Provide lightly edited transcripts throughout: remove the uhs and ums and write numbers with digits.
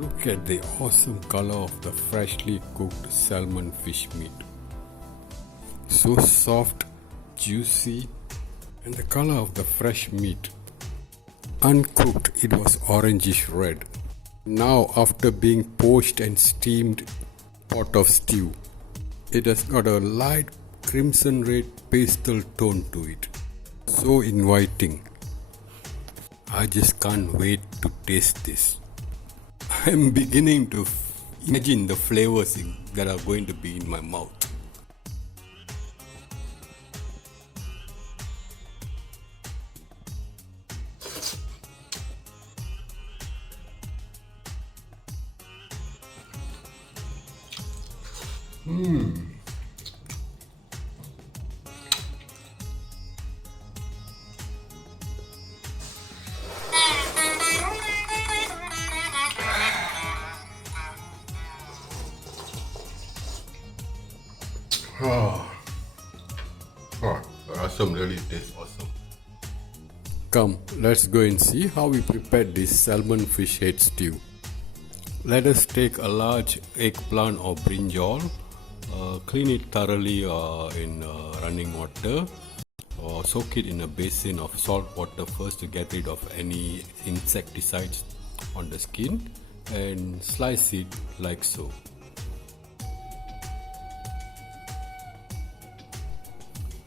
Look at the awesome color of the freshly cooked salmon fish meat. So soft, juicy, and the color of the fresh meat. Uncooked, it was orangish red. Now, after being poached and steamed pot of stew, it has got a light crimson red pastel tone to it. So inviting. I just can't wait to taste this. I'm beginning to imagine the flavors that are going to be in my mouth. RASAM really tastes awesome. Come, let's go and see how we prepared this salmon fish head stew. Let us take a large eggplant or brinjal, clean it thoroughly in running water, or soak it in a basin of salt water first to get rid of any insecticides on the skin, and slice it like so.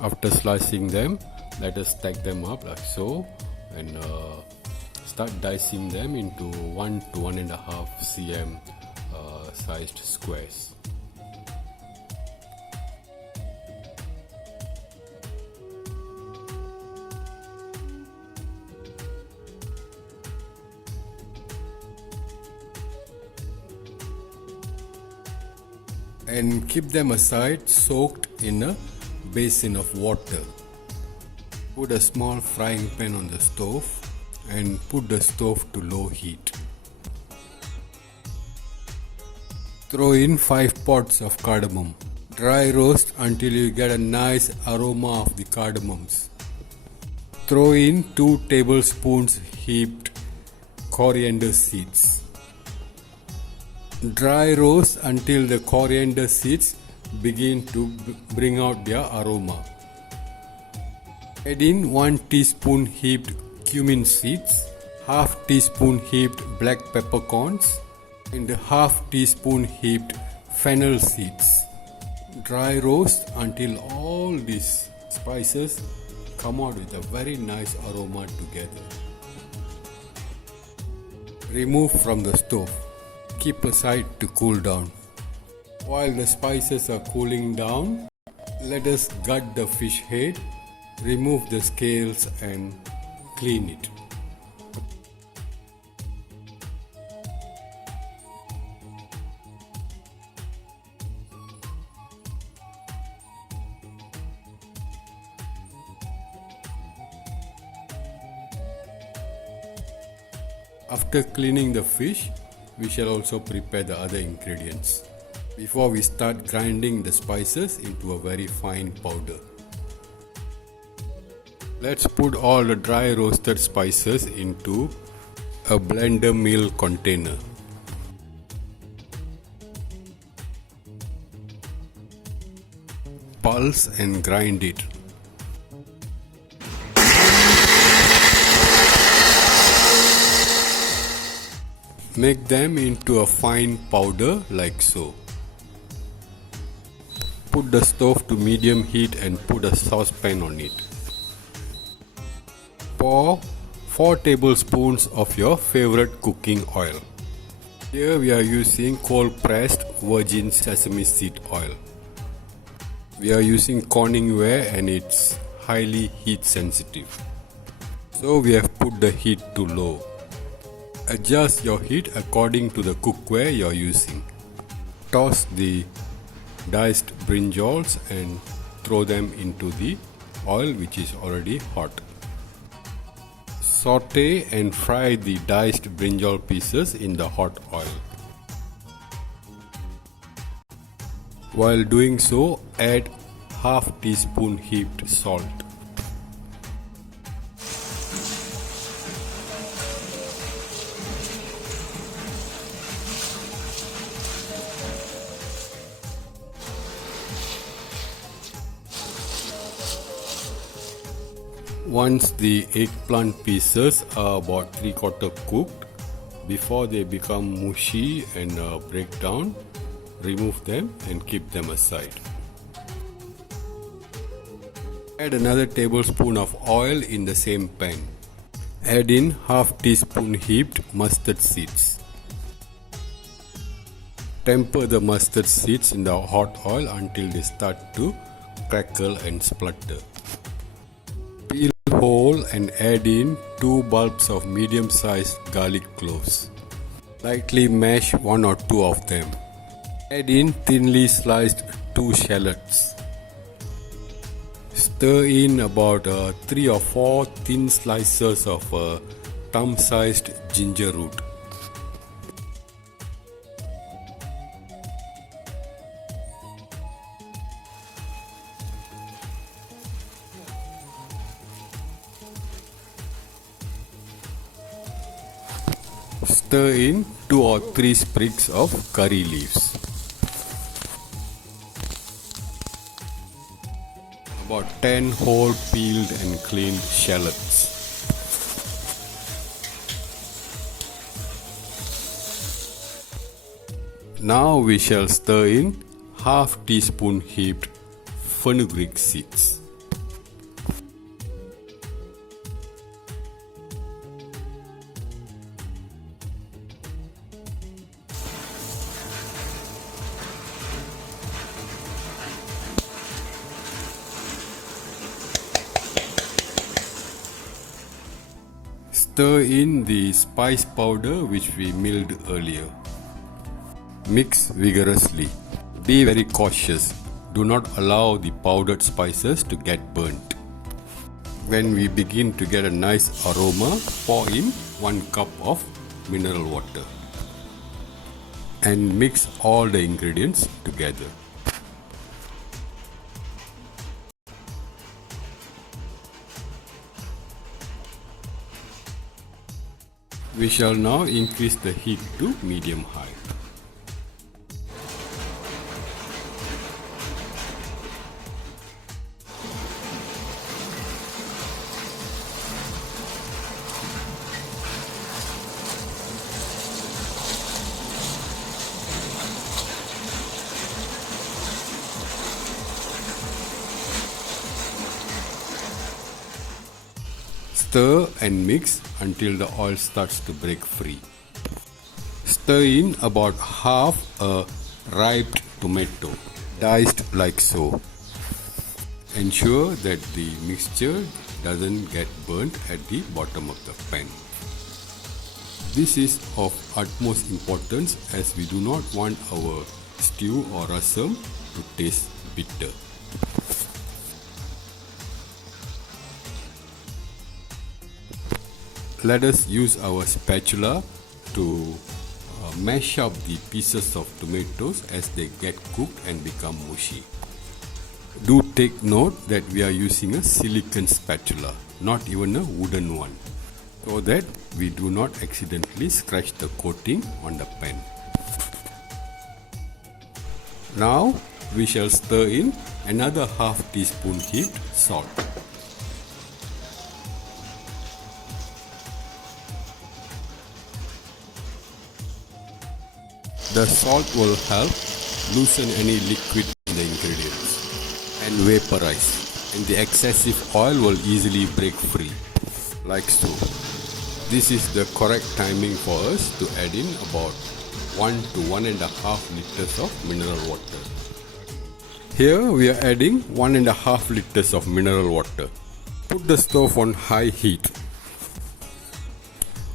After slicing them, let us stack them up like so and start dicing them into 1 to 1.5 cm sized squares. And keep them aside soaked in a basin of water. Put a small frying pan on the stove and put the stove to low heat. Throw in 5 pods of cardamom. Dry roast until you get a nice aroma of the cardamoms. Throw in 2 tablespoons heaped coriander seeds. Dry roast until the coriander seeds begin to bring out their aroma. Add in 1 teaspoon heaped cumin seeds, half teaspoon heaped black peppercorns, and half teaspoon heaped fennel seeds. Dry roast until all these spices come out with a very nice aroma together. Remove from the stove. Keep aside to cool down. While the spices are cooling down, let us gut the fish head, remove the scales and clean it. After cleaning the fish, we shall also prepare the other ingredients before we start grinding the spices into a very fine powder. Let's put all the dry roasted spices into a blender meal container. Pulse and grind it. Make them into a fine powder like so. Put the stove to medium heat and put a saucepan on it. Pour 4 tablespoons of your favorite cooking oil. Here we are using cold pressed virgin sesame seed oil. We are using Corningware and it's highly heat sensitive. So we have put the heat to low. Adjust your heat according to the cookware you are using. Toss the diced brinjals and throw them into the oil which is already hot. Saute and fry the diced brinjal pieces in the hot oil. While doing so, add half teaspoon heaped salt. Once the eggplant pieces are about 3/4 cooked, before they become mushy and break down, remove them and keep them aside. Add another tablespoon of oil in the same pan. Add in half teaspoon heaped mustard seeds. Temper the mustard seeds in the hot oil until they start to crackle and splutter. Peel whole and add in 2 bulbs of medium-sized garlic cloves. Lightly mash 1 or 2 of them. Add in thinly sliced 2 shallots. Stir in about 3 or 4 thin slices of thumb-sized ginger root. Stir in 2 or 3 sprigs of curry leaves. About 10 whole peeled and cleaned shallots. Now we shall stir in half teaspoon heaped fenugreek seeds. Stir in the spice powder which we milled earlier. Mix vigorously. Be very cautious. Do not allow the powdered spices to get burnt. When we begin to get a nice aroma, pour in 1 cup of mineral water and mix all the ingredients together. We shall now increase the heat to medium-high. Stir and mix until the oil starts to break free. Stir in about half a ripe tomato, diced like so. Ensure that the mixture doesn't get burnt at the bottom of the pan. This is of utmost importance as we do not want our stew or rasam to taste bitter. Let us use our spatula to mash up the pieces of tomatoes as they get cooked and become mushy. Do take note that we are using a silicone spatula, not even a wooden one, so that we do not accidentally scratch the coating on the pan. Now we shall stir in another half teaspoon heaped salt. The salt will help loosen any liquid in the ingredients and vaporize, and the excessive oil will easily break free, like so. This is the correct timing for us to add in about 1 to 1.5 liters of mineral water. Here we are adding 1.5 liters of mineral water. Put the stove on high heat.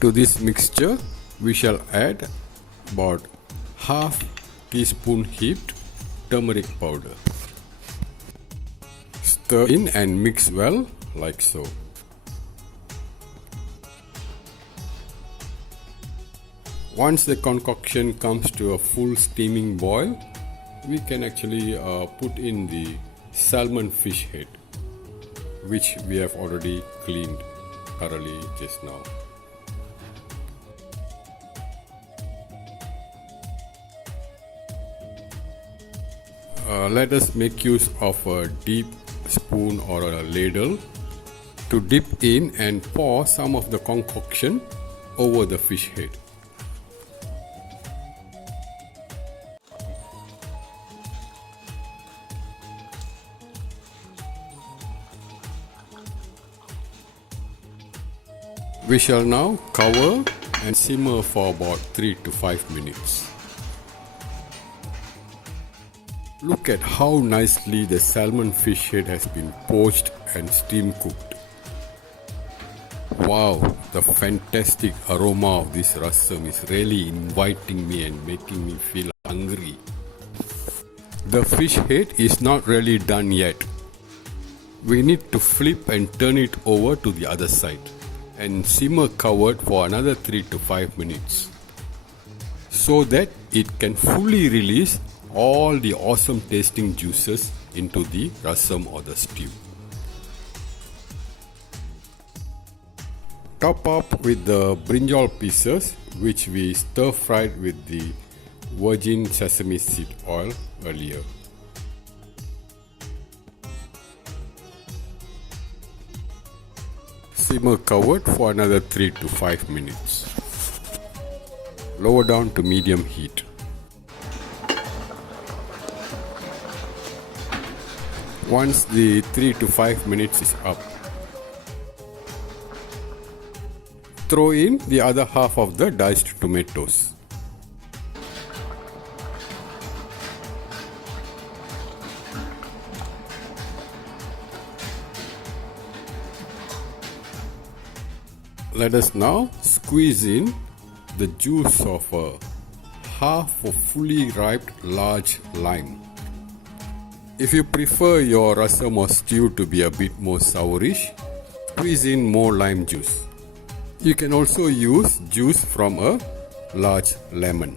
To this mixture we shall add about half teaspoon heaped turmeric powder. Stir in and mix well, like so. Once the concoction comes to a full steaming boil, we can actually put in the salmon fish head, which we have already cleaned thoroughly just now. Let us make use of a deep spoon or a ladle to dip in and pour some of the concoction over the fish head. We shall now cover and simmer for about 3 to 5 minutes. Look at how nicely the salmon fish head has been poached and steam cooked. Wow, the fantastic aroma of this rasam is really inviting me and making me feel hungry. The fish head is not really done yet. We need to flip and turn it over to the other side and simmer covered for another 3 to 5 minutes so that it can fully release all the awesome tasting juices into the rasam or the stew. Top up with the brinjal pieces which we stir fried with the virgin sesame seed oil earlier. Simmer covered for another 3 to 5 minutes. Lower down to medium heat. Once the 3 to 5 minutes is up, throw in the other half of the diced tomatoes. Let us now squeeze in the juice of half a fully ripe large lime. If you prefer your rasam or stew to be a bit more sourish, squeeze in more lime juice. You can also use juice from a large lemon.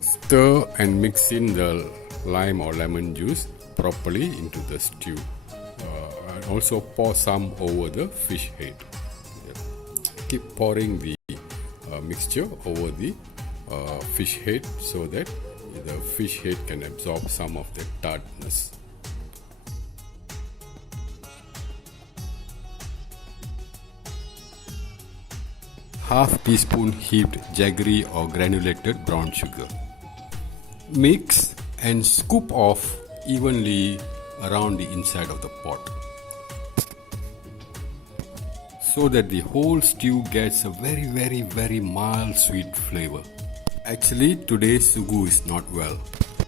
Stir and mix in the lime or lemon juice properly into the stew. And also pour some over the fish head. Keep pouring the mixture over the fish head so that the fish head can absorb some of the tartness. Half teaspoon heaped jaggery or granulated brown sugar. Mix and scoop off evenly around the inside of the pot, so that the whole stew gets a very mild sweet flavor. Actually, today's Sugu is not well.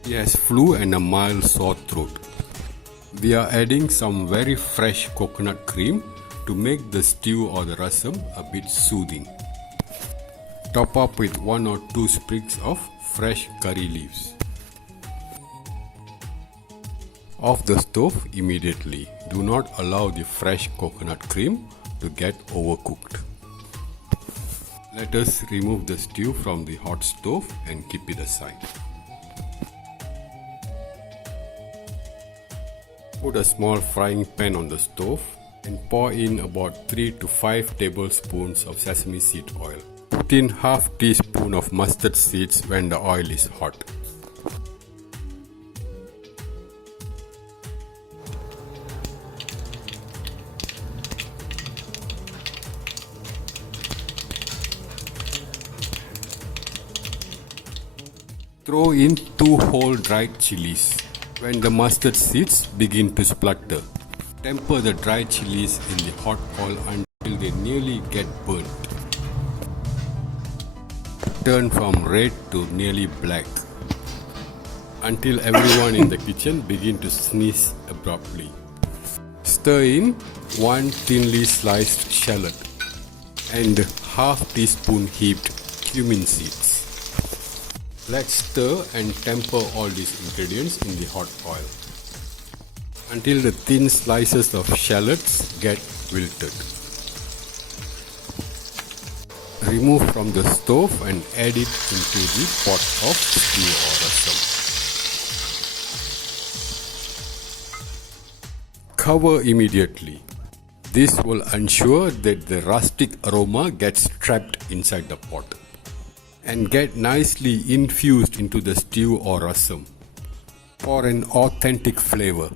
He has flu and a mild sore throat. We are adding some very fresh coconut cream to make the stew or the rasam a bit soothing. Top up with 1 or 2 sprigs of fresh curry leaves. Off the stove immediately. Do not allow the fresh coconut cream to get overcooked. Let us remove the stew from the hot stove and keep it aside. Put a small frying pan on the stove and pour in about 3 to 5 tablespoons of sesame seed oil. Put in half teaspoon of mustard seeds when the oil is hot. Throw in 2 whole dried chilies. When the mustard seeds begin to splutter, temper the dried chilies in the hot oil until they nearly get burnt. Turn from red to nearly black until everyone in the kitchen begin to sneeze abruptly. Stir in 1 thinly sliced shallot and half teaspoon heaped cumin seeds. Let's stir and temper all these ingredients in the hot oil until the thin slices of shallots get wilted. Remove from the stove and add it into the pot of stew or rasam. Cover immediately. This will ensure that the rustic aroma gets trapped inside the pot and get nicely infused into the stew or rasam for an authentic flavor.